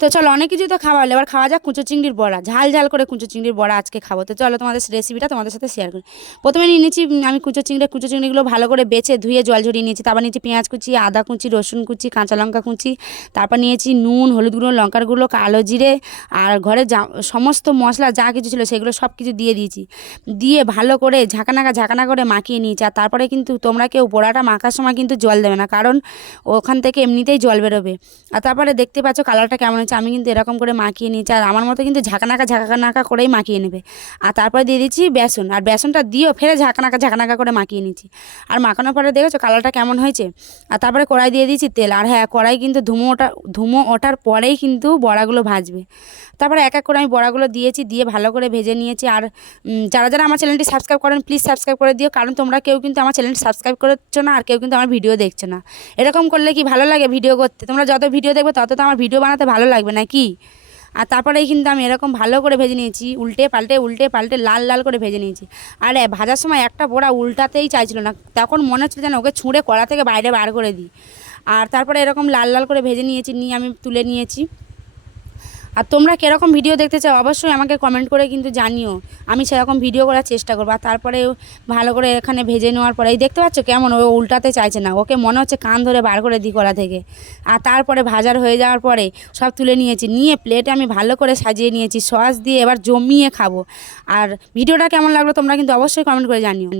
তো চলো অনেক কিছু তো খাওয়া হলো, এবার খাওয়া যাক কুঁচো চিংড়ির বড়া। ঝাল ঝাল করে কুঁচো চিংড়ির বড়া আজকে খাবো। তো চলো তোমাদের রেসিপিটা তোমাদের সাথে শেয়ার করি। প্রথমে নিয়ে নিয়েছি আমি কুঁচো চিংড়িগুলো ভালো করে বেছে ধুয়ে জল ঝরিয়ে নিয়েছি। তারপর নিয়েছি পেঁয়াজ কুচি, আদা কুচি, রসুন কুচি, কাঁচা লঙ্কা কুচি। তারপর নিয়েছি নুন, হলুদ গুঁড়ো, লঙ্কার গুঁড়ো, কালো জিরে আর ঘরে যা সমস্ত মশলা যা কিছু ছিল সেগুলো সব কিছু দিয়ে দিয়েছি। দিয়ে ভালো করে ঝাঁকানা করে মাখিয়ে নিয়েছি। আর তারপরে কিন্তু তোমরা কেউ বড়াটা মাখার সময় কিন্তু জল দেবে না, কারণ ওখান থেকে এমনিতেই জল বেরোবে। আর তারপরে দেখতে পাচ্ছ কালারটা কেমন হচ্ছে। আমি কিন্তু এরকম করে মাখিয়ে নিয়েছি, আর আমার মতো কিন্তু ঝাঁকানাকা করেই মাখিয়ে নেবে। আর তারপরে দিয়ে দিচ্ছি বেসন, আর বেসনটা দিয়েও ফেরে ঝাঁকানাকা করে মাখিয়ে নিচ্ছি। আর মাখানোর পরে দেখেছো কালারটা কেমন হয়েছে। আর তারপরে কড়াই দিয়ে দিয়েছি তেল। আর হ্যাঁ, কড়াই কিন্তু ধুমো ওঠার পরেই কিন্তু বড়াগুলো ভাজবে। তারপরে এক এক করে আমি বড়াগুলো দিয়েছি, দিয়ে ভালো করে ভেজে নিয়েছি। আর যারা যারা আমার চ্যানেলটি সাবস্ক্রাইব করেন প্লিজ সাবস্ক্রাইব করে দিও, কারণ তোমরা কেউ কিন্তু আমার চ্যানেলটি সাবস্ক্রাইব করছো না, আর কেউ কিন্তু আমার ভিডিও দেখছো না। এরকম করলে কি ভালো লাগে ভিডিও করতে? তোমরা যত ভিডিও দেখবে তত তো আমার ভিডিও বানাতে ভালো লাগবে নাকি? আর তারপরেই কিন্তু আমি এরকম ভালো করে ভেজে নিয়েছি, উল্টে পাল্টে লাল লাল করে ভেজে নিয়েছি। আর ভাজার সময় একটা বড়া উল্টাতেই চাইছিল না, তখন মনে হচ্ছিল যেন ওকে ছুঁড়ে কড়া থেকে বাইরে বার করে দিই। আর তারপরে এরকম লাল লাল করে ভেজে নিয়েছি, নিয়ে আমি তুলে নিয়েছি। আর তোমরা কীরকম ভিডিও দেখতে চাও অবশ্যই আমাকে কমেন্ট করে কিন্তু জানিও, আমি সেরকম ভিডিও করার চেষ্টা করবো। আর তারপরে ভালো করে এখানে ভেজে নেওয়ার পরে এই দেখতে পাচ্ছ কেমন ও উল্টাতে চাইছে না, ওকে মনে হচ্ছে কান ধরে বার করে দিই কড়া থেকে। আর তারপরে ভাজার হয়ে যাওয়ার পরে সব তুলে নিয়েছি, নিয়ে প্লেটে আমি ভালো করে সাজিয়ে নিয়েছি সস দিয়ে, এবার জমিয়ে খাবো। আর ভিডিওটা কেমন লাগলো তোমরা কিন্তু অবশ্যই কমেন্ট করে জানিও।